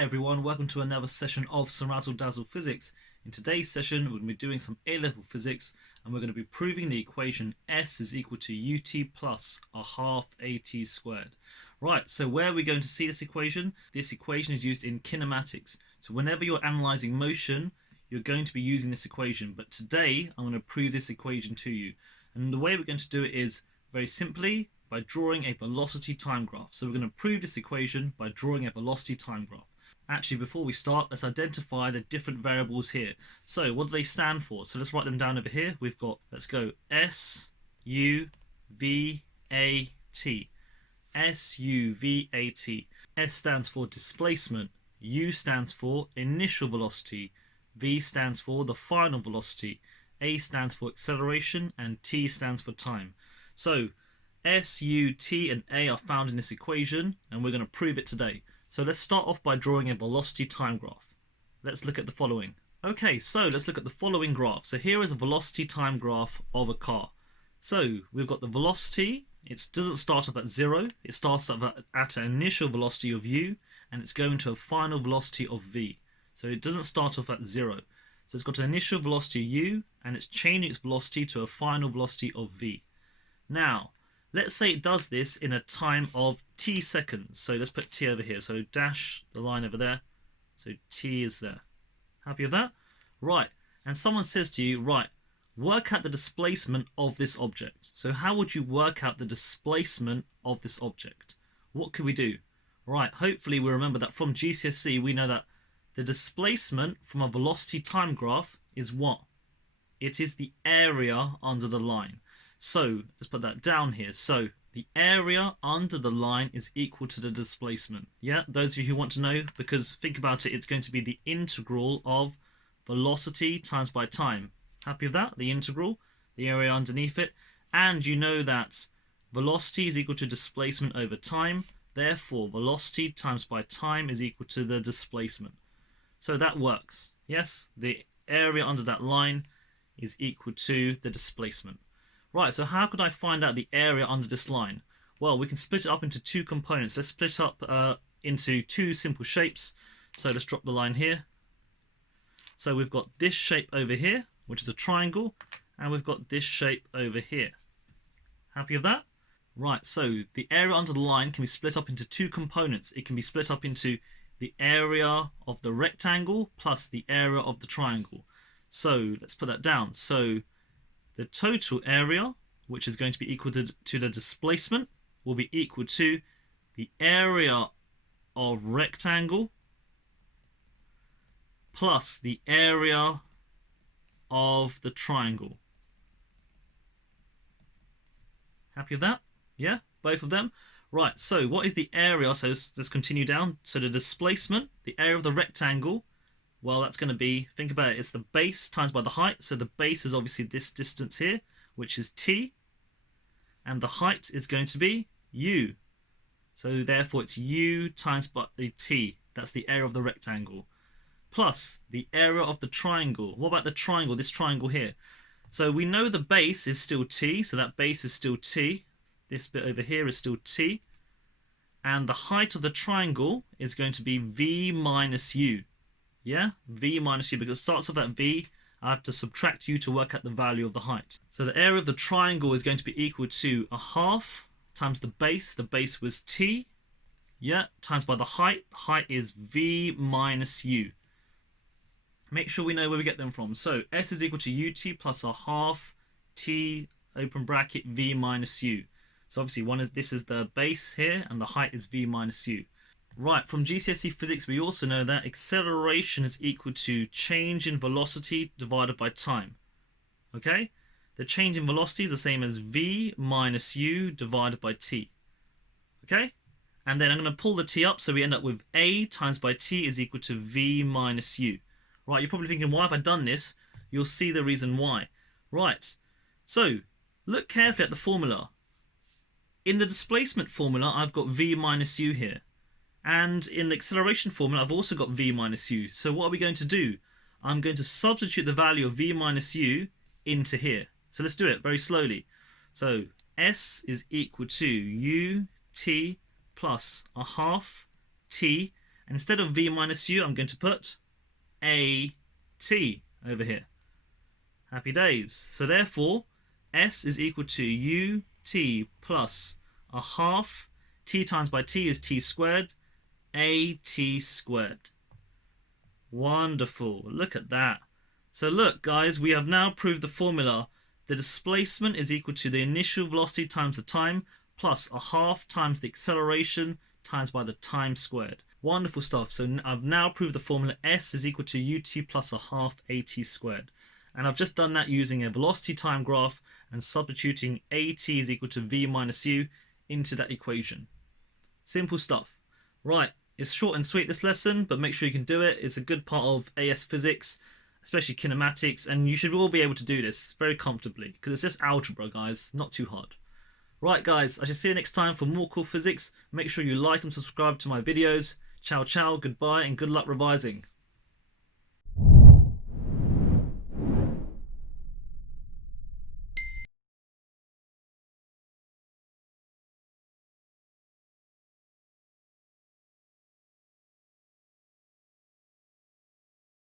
Hi everyone, welcome to another session of CeerazzleDazzle Physics. In today's session we're going to be doing some A-level physics and we're going to be proving the equation S is equal to ut plus a half at squared. Right, so where are we going to see this equation? This equation is used in kinematics. So whenever you're analysing motion, you're going to be using this equation. But today I'm going to prove this equation to you. And the way we're going to do it is very simply by drawing a velocity time graph. So we're going to prove this equation by drawing a velocity time graph. Actually, before we start, let's identify the different variables here. So what do they stand for? So let's write them down over here. We've got, let's go S, U, V, A, T. S, U, V, A, T. S stands for displacement. U stands for initial velocity. V stands for the final velocity. A stands for acceleration. And T stands for time. So S, U, T, and A are found in this equation, and we're going to prove it today. So let's start off by drawing a velocity time graph. Let's look at the following. Okay, so let's look at the following graph. So here is a velocity time graph of a car. So we've got the velocity. It doesn't start off at 0. It starts off at an initial velocity of u, and it's going to a final velocity of v. So it doesn't start off at 0. So it's got an initial velocity u, and it's changing its velocity to a final velocity of v. Now, let's say it does this in a time of t seconds. So let's put t over here. So dash the line over there. So t is there. Happy with that? Right. And someone says to you, right, work out the displacement of this object. So how would you work out the displacement of this object? What could we do? Right. Hopefully we remember that from GCSE we know that the displacement from a velocity time graph is what? It is the area under the line. So let's put that down here. So the area under the line is equal to the displacement. Yeah, those of you who want to know, because think about it, it's going to be the integral of velocity times by time. Happy with that? The integral, the area underneath it. And you know that velocity is equal to displacement over time. Therefore, velocity times by time is equal to the displacement. So that works. Yes, the area under that line is equal to the displacement. Right, so how could I find out the area under this line? Well, we can split it up into two components. Let's split it up into two simple shapes. So let's drop the line here. So we've got this shape over here, which is a triangle, and we've got this shape over here. Happy with that? Right, so the area under the line can be split up into two components. It can be split up into the area of the rectangle plus the area of the triangle. So let's put that down. So the total area, which is going to be equal to the displacement, will be equal to the area of rectangle plus the area of the triangle. Happy with that? Yeah, both of them? Right, so what is the area? So let's continue down. So the displacement, the area of the rectangle, well, that's going to be, think about it, it's the base times by the height. So the base is obviously this distance here, which is t. And the height is going to be u. So therefore it's u times by the t. That's the area of the rectangle. Plus the area of the triangle. What about the triangle, this triangle here? So we know the base is still t. So that base is still t. This bit over here is still t. And the height of the triangle is going to be v minus u. Yeah, v minus u, because it starts off at v. I have to subtract u to work out the value of the height. So the area of the triangle is going to be equal to a half times the base. The base was t. Yeah, times by the height. The height is v minus u. Make sure we know where we get them from. So S is equal to ut plus a half t open bracket v minus u. So obviously this is the base here, and the height is v minus u. Right, from GCSE physics we also know that acceleration is equal to change in velocity divided by time. Okay? The change in velocity is the same as v minus u divided by t. Okay? And then I'm going to pull the t up, so we end up with a times by t is equal to v minus u. Right, you're probably thinking, why have I done this? You'll see the reason why. Right, so look carefully at the formula. In the displacement formula, I've got v minus u here. And in the acceleration formula, I've also got v minus u. So what are we going to do? I'm going to substitute the value of v minus u into here. So let's do it very slowly. So S is equal to ut plus a half t And instead of v minus u, I'm going to put a t over here. Happy days. So therefore, s is equal to ut plus a half. T times by t is t squared, at squared. Wonderful. Look at that. So look, guys, we have now proved the formula. The displacement is equal to the initial velocity times the time plus a half times the acceleration times by the time squared. Wonderful stuff. So I've now proved the formula s is equal to ut plus a half at squared. And I've just done that using a velocity time graph and substituting at is equal to v minus u into that equation. Simple stuff. Right, it's short and sweet this lesson, but make sure you can do it. It's a good part of AS physics, especially kinematics, and you should all be able to do this very comfortably because it's just algebra, guys, not too hard. Right, guys, I shall see you next time for more cool physics. Make sure you like and subscribe to my videos. Ciao, ciao, goodbye, and good luck revising.